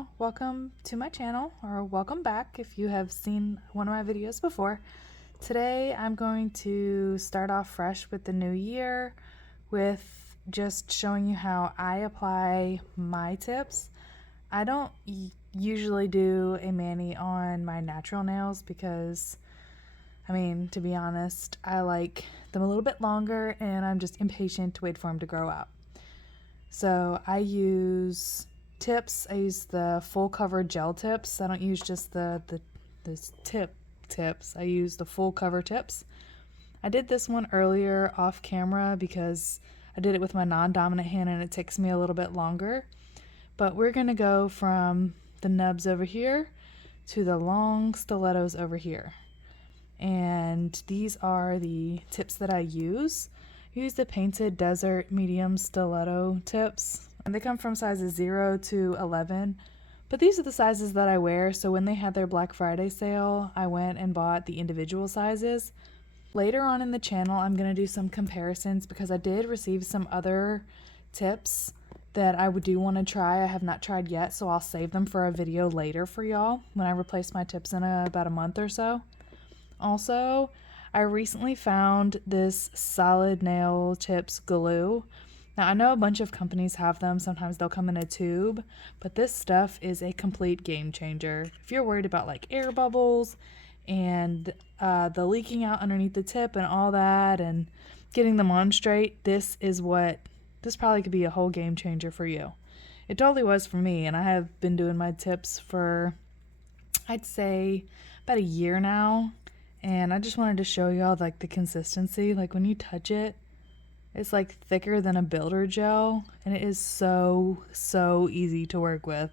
y'all, welcome to my channel, or welcome back if you have seen one of my videos before. Today I'm going to start off fresh with the new year with just showing you how I apply my tips. I don't usually do a mani on my natural nails because, to be honest, I like them a little bit longer and I'm just impatient to wait for them to grow out. So I use tips. I use the full cover gel tips. I don't use just the tips. I use the full cover tips. I did this one earlier off camera because I did it with my non-dominant hand and it takes me a little bit longer. But we're going to go from the nubs over here to the long stilettos over here. And these are the tips that I use. I use the Painted Desert Medium Stiletto tips. And they come from sizes 0 to 11. But these are the sizes that I wear, so when they had their Black Friday sale, I went and bought the individual sizes. Later on in the channel, I'm going to do some comparisons because I did receive some other tips that I do want to try. I have not tried yet, so I'll save them for a video later for y'all when I replace my tips in about a month or so. Also, I recently found this solid nail tips glue. Now, I know a bunch of companies have them. Sometimes they'll come in a tube, but this stuff is a complete game changer. If you're worried about like air bubbles and the leaking out underneath the tip and all that and getting them on straight, this probably could be a whole game changer for you. It totally was for me, and I have been doing my tips for, I'd say, about a year now. And I just wanted to show y'all like the consistency. Like when you touch it, it's like thicker than a builder gel, and it is so easy to work with.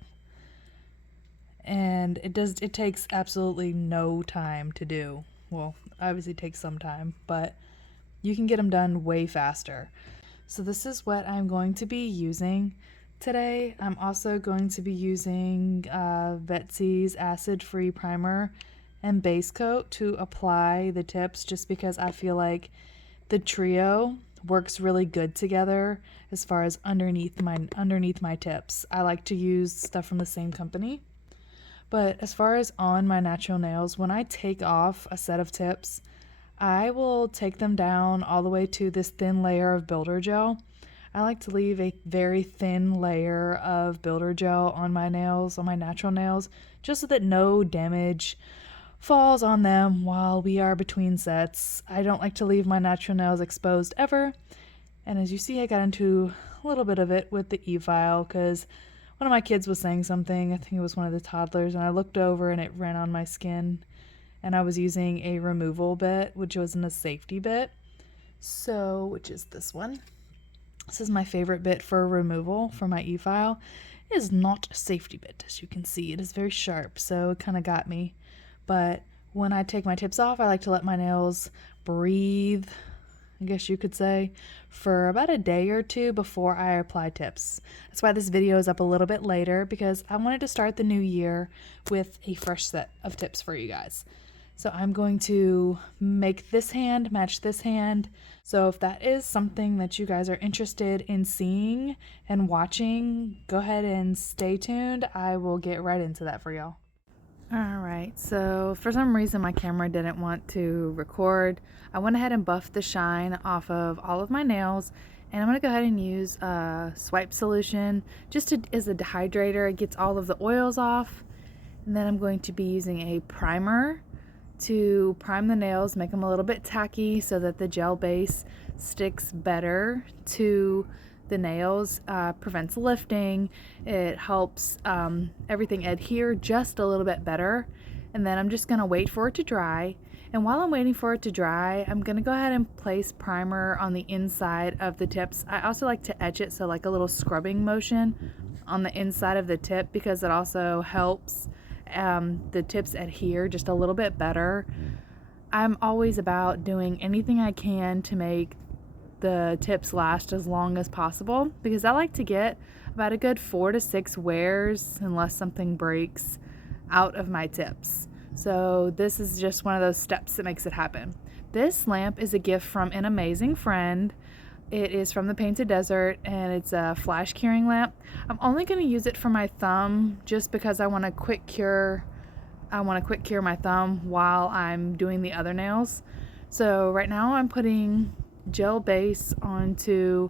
And it takes absolutely no time to do. Well, obviously it takes some time, but you can get them done way faster. So this is what I'm going to be using today. I'm also going to be using Vettsy's acid-free primer and base coat to apply the tips, just because I feel like the trio works really good together as far as underneath my tips. I like to use stuff from the same company. But as far as on my natural nails, when I take off a set of tips, I will take them down all the way to this thin layer of builder gel. I like to leave a very thin layer of builder gel on my nails, on my natural nails, just so that no damage falls on them while we are between sets. I don't like to leave my natural nails exposed ever. And as you see, I got into a little bit of it with the E-file because one of my kids was saying something. I think it was one of the toddlers, and I looked over and it ran on my skin. And I was using a removal bit, which wasn't a safety bit. So, which is this one. This is my favorite bit for removal for my E-file. It is not a safety bit, as you can see. It is very sharp, so it kind of got me. But when I take my tips off, I like to let my nails breathe, I guess you could say, for about a day or two before I apply tips. That's why this video is up a little bit later, because I wanted to start the new year with a fresh set of tips for you guys. So I'm going to make this hand match this hand. So if that is something that you guys are interested in seeing and watching, go ahead and stay tuned. I will get right into that for y'all. Alright, so for some reason my camera didn't want to record. I went ahead and buffed the shine off of all of my nails, and I'm going to go ahead and use a swipe solution just as a dehydrator. It gets all of the oils off. And then I'm going to be using a primer to prime the nails, make them a little bit tacky so that the gel base sticks better to the nails, prevents lifting. It helps everything adhere just a little bit better. And then I'm just going to wait for it to dry. And while I'm waiting for it to dry, I'm going to go ahead and place primer on the inside of the tips. I also like to etch it, so like a little scrubbing motion on the inside of the tip, because it also helps the tips adhere just a little bit better. I'm always about doing anything I can to make the tips last as long as possible, because I like to get about a good 4 to 6 wears, unless something breaks, out of my tips. So this is just one of those steps that makes it happen. This lamp is a gift from an amazing friend. It is from the Painted Desert, and it's a flash curing lamp. I'm only going to use it for my thumb just because I want to quick cure my thumb while I'm doing the other nails. So right now I'm putting gel base onto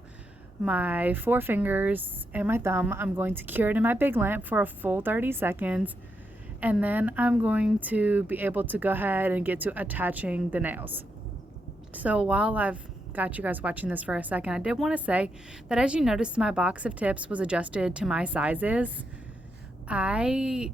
my forefingers and my thumb. I'm going to cure it in my big lamp for a full 30 seconds, and then I'm going to be able to go ahead and get to attaching the nails. So while I've got you guys watching this for a second, I did want to say that as you noticed, my box of tips was adjusted to my sizes. I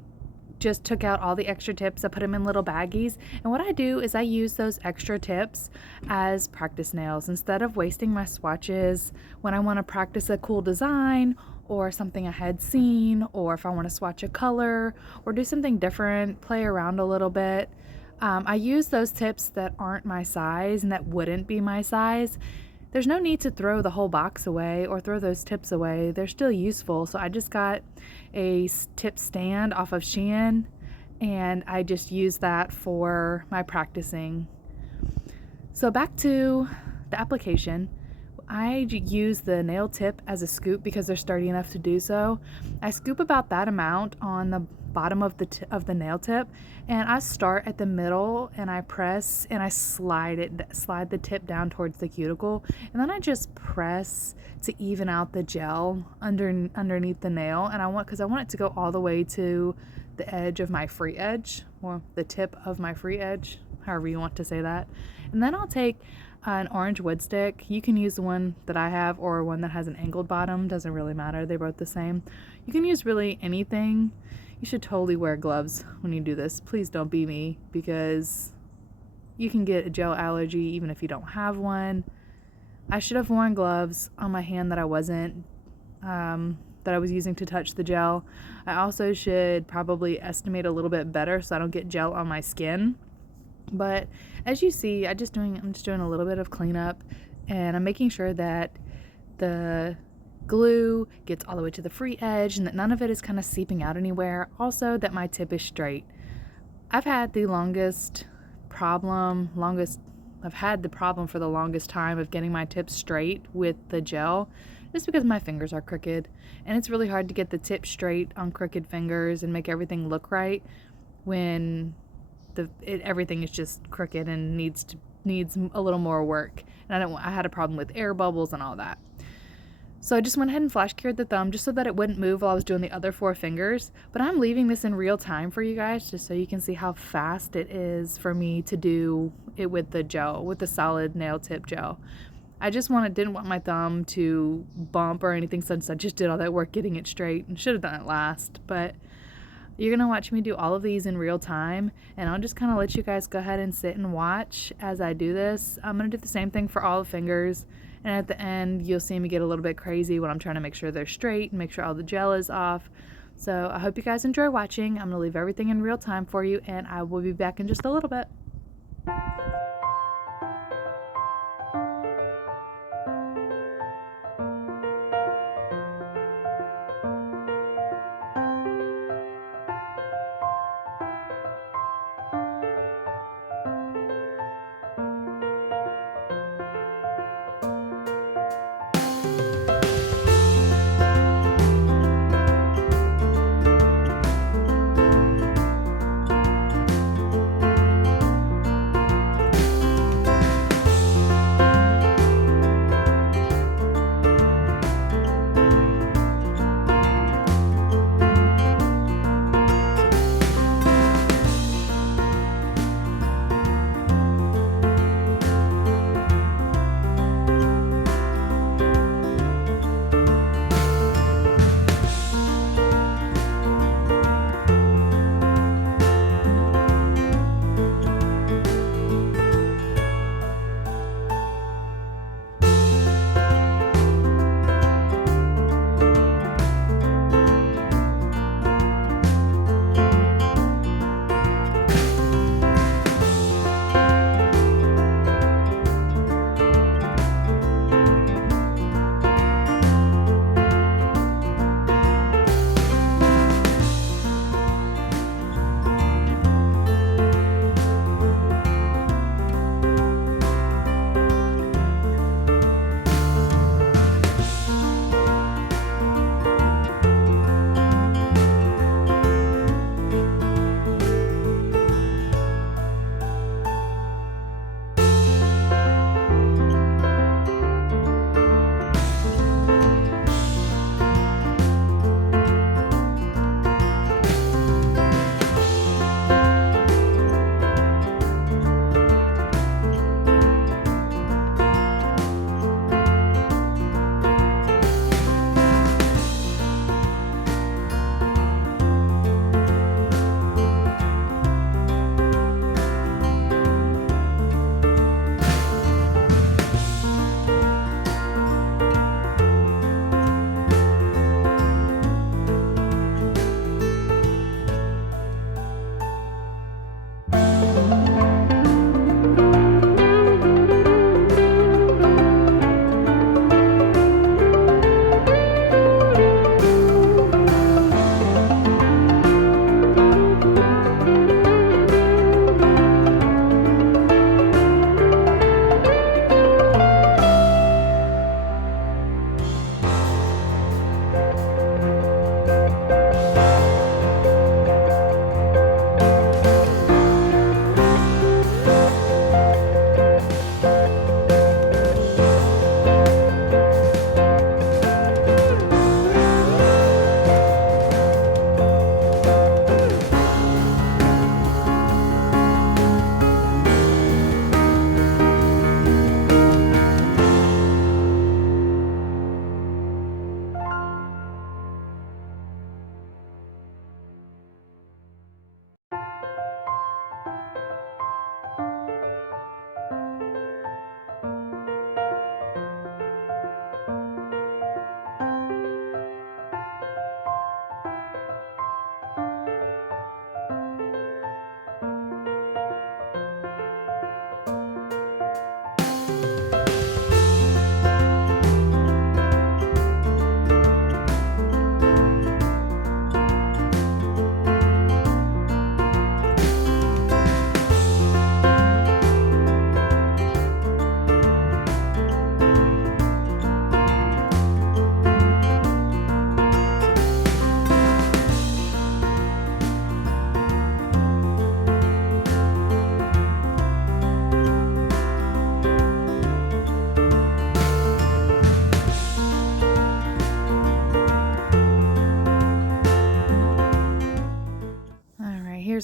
just took out all the extra tips. I put them in little baggies, and what I do is I use those extra tips as practice nails instead of wasting my swatches when I want to practice a cool design or something I had seen, or if I want to swatch a color or do something different, play around a little bit. I use those tips that aren't my size and that wouldn't be my size. There's no need to throw the whole box away or throw those tips away. They're still useful. So I just got a tip stand off of Shein, and I just use that for my practicing. So back to the application. I use the nail tip as a scoop because they're sturdy enough to do so. I scoop about that amount on the bottom of the nail tip, and I start at the middle and I press and I slide the tip down towards the cuticle, and then I just press to even out the gel underneath the nail. And I want it to go all the way to the edge of my free edge, or the tip of my free edge, however you want to say that. And then I'll take an orange wood stick. You can use the one that I have or one that has an angled bottom, doesn't really matter, they're both the same. You can use really anything. You should totally wear gloves when you do this. Please don't be me, because you can get a gel allergy even if you don't have one. I should have worn gloves on my hand that I was using to touch the gel. I also should probably estimate a little bit better so I don't get gel on my skin. But as you see, I'm just doing a little bit of cleanup, and I'm making sure that the glue gets all the way to the free edge and that none of it is kind of seeping out anywhere. Also, that my tip is straight. I've had the problem for the longest time of getting my tip straight with the gel, just because my fingers are crooked, and it's really hard to get the tip straight on crooked fingers and make everything look right when everything is just crooked and needs a little more work. And I had a problem with air bubbles and all that. So I just went ahead and flash cured the thumb just so that it wouldn't move while I was doing the other four fingers. But I'm leaving this in real time for you guys just so you can see how fast it is for me to do it with the gel, with the solid nail tip gel. I just didn't want my thumb to bump or anything, since I just did all that work getting it straight and should have done it last. But you're going to watch me do all of these in real time, and I'll just kind of let you guys go ahead and sit and watch as I do this. I'm going to do the same thing for all the fingers, and at the end you'll see me get a little bit crazy when I'm trying to make sure they're straight and make sure all the gel is off. So I hope you guys enjoy watching. I'm going to leave everything in real time for you, and I will be back in just a little bit.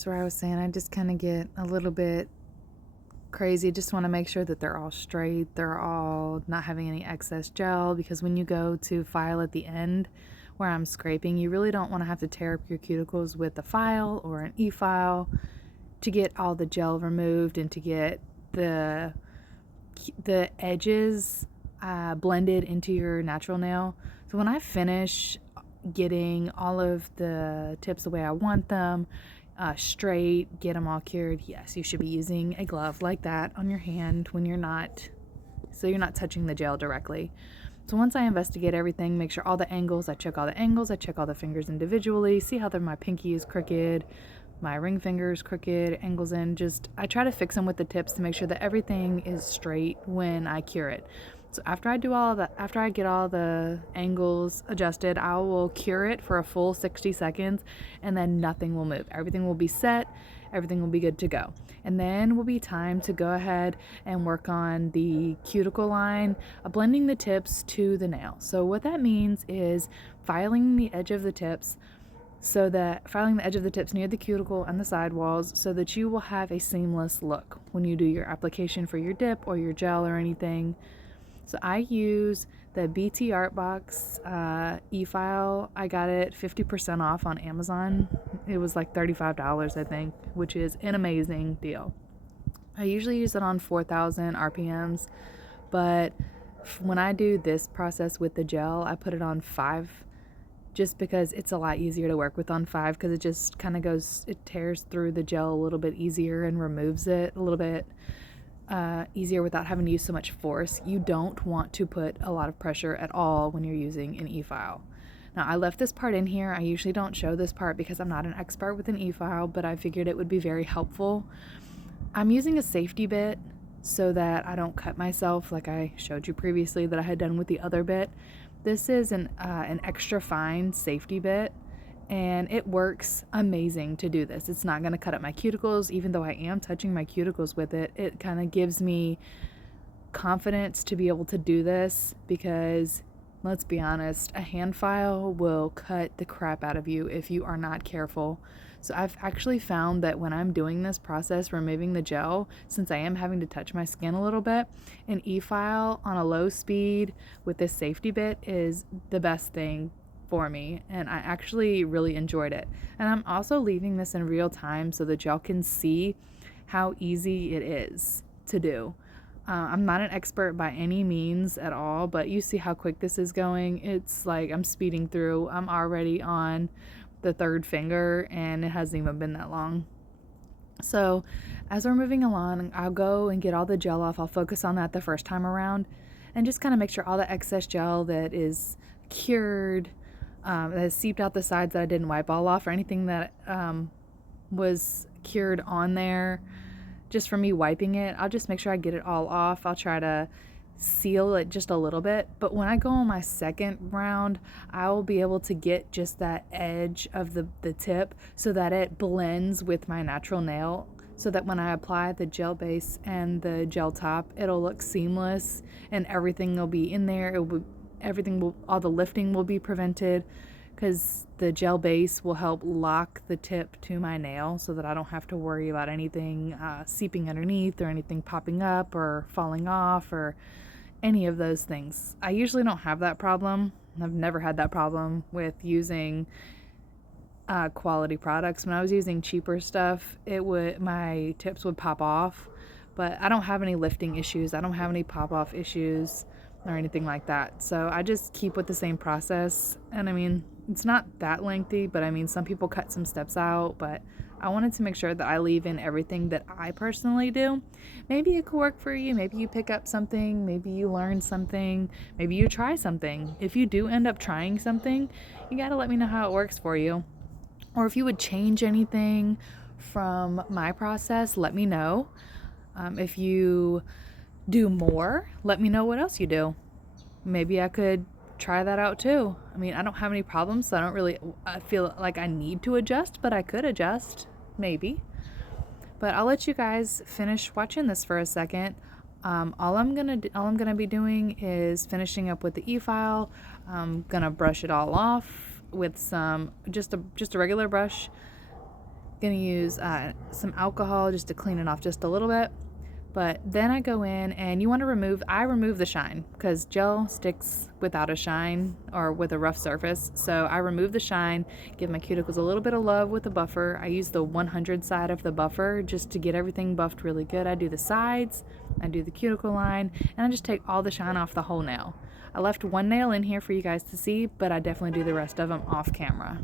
here's where I was saying I just kind of get a little bit crazy. Just want to make sure that they're all straight, they're all not having any excess gel, because when you go to file at the end where I'm scraping, you really don't want to have to tear up your cuticles with a file or an e-file to get all the gel removed and to get the edges blended into your natural nail. So when I finish getting all of the tips the way I want them, straight, get them all cured, yes, you should be using a glove like that on your hand when you're not touching the gel directly. So once I investigate everything, make sure all the angles, I check all the angles, I check all the fingers individually, see how my pinky is crooked, my ring finger is crooked, angles in, I try to fix them with the tips to make sure that everything is straight when I cure it. So after I get all the angles adjusted, I will cure it for a full 60 seconds, and then nothing will move. Everything will be set, everything will be good to go. And then will be time to go ahead and work on the cuticle line, blending the tips to the nail. So what that means is filing the edge of the tips near the cuticle and the sidewalls so that you will have a seamless look when you do your application for your dip or your gel or anything. So I use the BTArtbox E-file. I got it 50% off on Amazon. It was like $35, I think, which is an amazing deal. I usually use it on 4,000 RPMs, but when I do this process with the gel, I put it on 5, just because it's a lot easier to work with on 5, because it just kind of it tears through the gel a little bit easier and removes it a little bit easier without having to use so much force. You don't want to put a lot of pressure at all when you're using an e-file. Now, I left this part in here. I usually don't show this part because I'm not an expert with an e-file, but I figured it would be very helpful. I'm using a safety bit so that I don't cut myself like I showed you previously that I had done with the other bit. This is an extra fine safety bit, and it works amazing to do this. It's not going to cut up my cuticles, even though I am touching my cuticles with it. It kind of gives me confidence to be able to do this, because let's be honest, a hand file will cut the crap out of you if you are not careful. So I've actually found that when I'm doing this process, removing the gel, since I am having to touch my skin a little bit, an e-file on a low speed with this safety bit is the best thing for me, and I actually really enjoyed it. And I'm also leaving this in real time so that y'all can see how easy it is to do. I'm not an expert by any means at all, but you see how quick this is going. It's like I'm speeding through. I'm already on the 3rd finger, and it hasn't even been that long. So as we're moving along, I'll go and get all the gel off. I'll focus on that the first time around and just kind of make sure all the excess gel that is cured, that has seeped out the sides that I didn't wipe all off, or anything that was cured on there just from me wiping it, I'll just make sure I get it all off. I'll try to seal it just a little bit, but when I go on my second round, I will be able to get just that edge of the tip so that it blends with my natural nail, so that when I apply the gel base and the gel top, it'll look seamless and everything will be in there. All the lifting will be prevented, because the gel base will help lock the tip to my nail so that I don't have to worry about anything seeping underneath or anything popping up or falling off or any of those things. I usually don't have that problem. I've never had that problem with using quality products. When I was using cheaper stuff, my tips would pop off, but I don't have any lifting issues. I don't have any pop-off issues or anything like that. So I just keep with the same process. And I mean, it's not that lengthy, but I mean, some people cut some steps out, but I wanted to make sure that I leave in everything that I personally do. Maybe it could work for you. Maybe you pick up something. Maybe you learn something. Maybe you try something. If you do end up trying something, you got to let me know how it works for you. Or if you would change anything from my process, let me know. If you do more, let me know what else you do. Maybe I could try that out too. I mean, I don't have any problems, so I feel like I need to adjust, but I could adjust, maybe. But I'll let you guys finish watching this for a second. All I'm gonna be doing is finishing up with the e-file. I'm gonna brush it all off with just a regular brush. Gonna use some alcohol just to clean it off just a little bit. But then I go in and you want to I remove the shine because gel sticks without a shine or with a rough surface. So I remove the shine, give my cuticles a little bit of love with the buffer. I use the 100 side of the buffer just to get everything buffed really good. I do the sides, I do the cuticle line, and I just take all the shine off the whole nail. I left one nail in here for you guys to see, but I definitely do the rest of them off camera.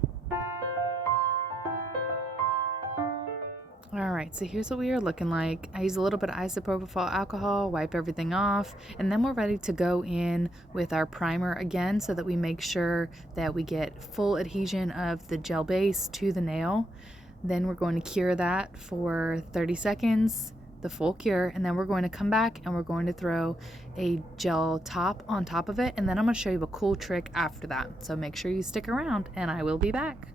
Alright, so here's what we are looking like. I use a little bit of isopropyl alcohol, wipe everything off, and then we're ready to go in with our primer again so that we make sure that we get full adhesion of the gel base to the nail. Then we're going to cure that for 30 seconds, the full cure, and then we're going to come back and we're going to throw a gel top on top of it, and then I'm going to show you a cool trick after that. So make sure you stick around and I will be back.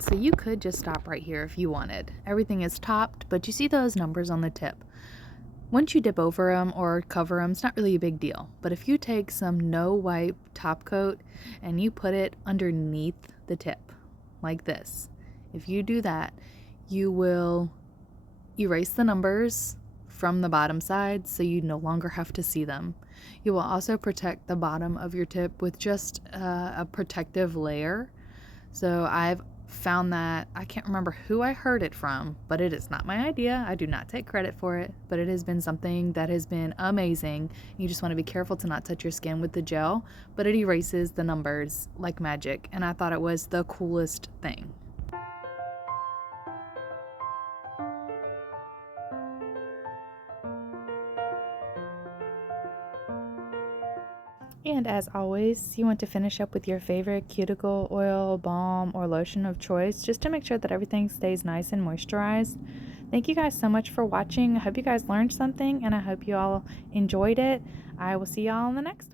So you could just stop right here if you wanted. Everything is topped, but you see those numbers on the tip. Once you dip over them or cover them, it's not really a big deal. But if you take some no wipe top coat and you put it underneath the tip, like this, if you do that, you will erase the numbers from the bottom side so you no longer have to see them. You will also protect the bottom of your tip with just a protective layer. So I've found that, I can't remember who I heard it from, but it is not my idea. I do not take credit for it, but it has been something that has been amazing. You just want to be careful to not touch your skin with the gel, but it erases the numbers like magic, and I thought it was the coolest thing. And as always, you want to finish up with your favorite cuticle oil, balm, or lotion of choice just to make sure that everything stays nice and moisturized. Thank you guys so much for watching. I hope you guys learned something and I hope you all enjoyed it. I will see y'all in the next one.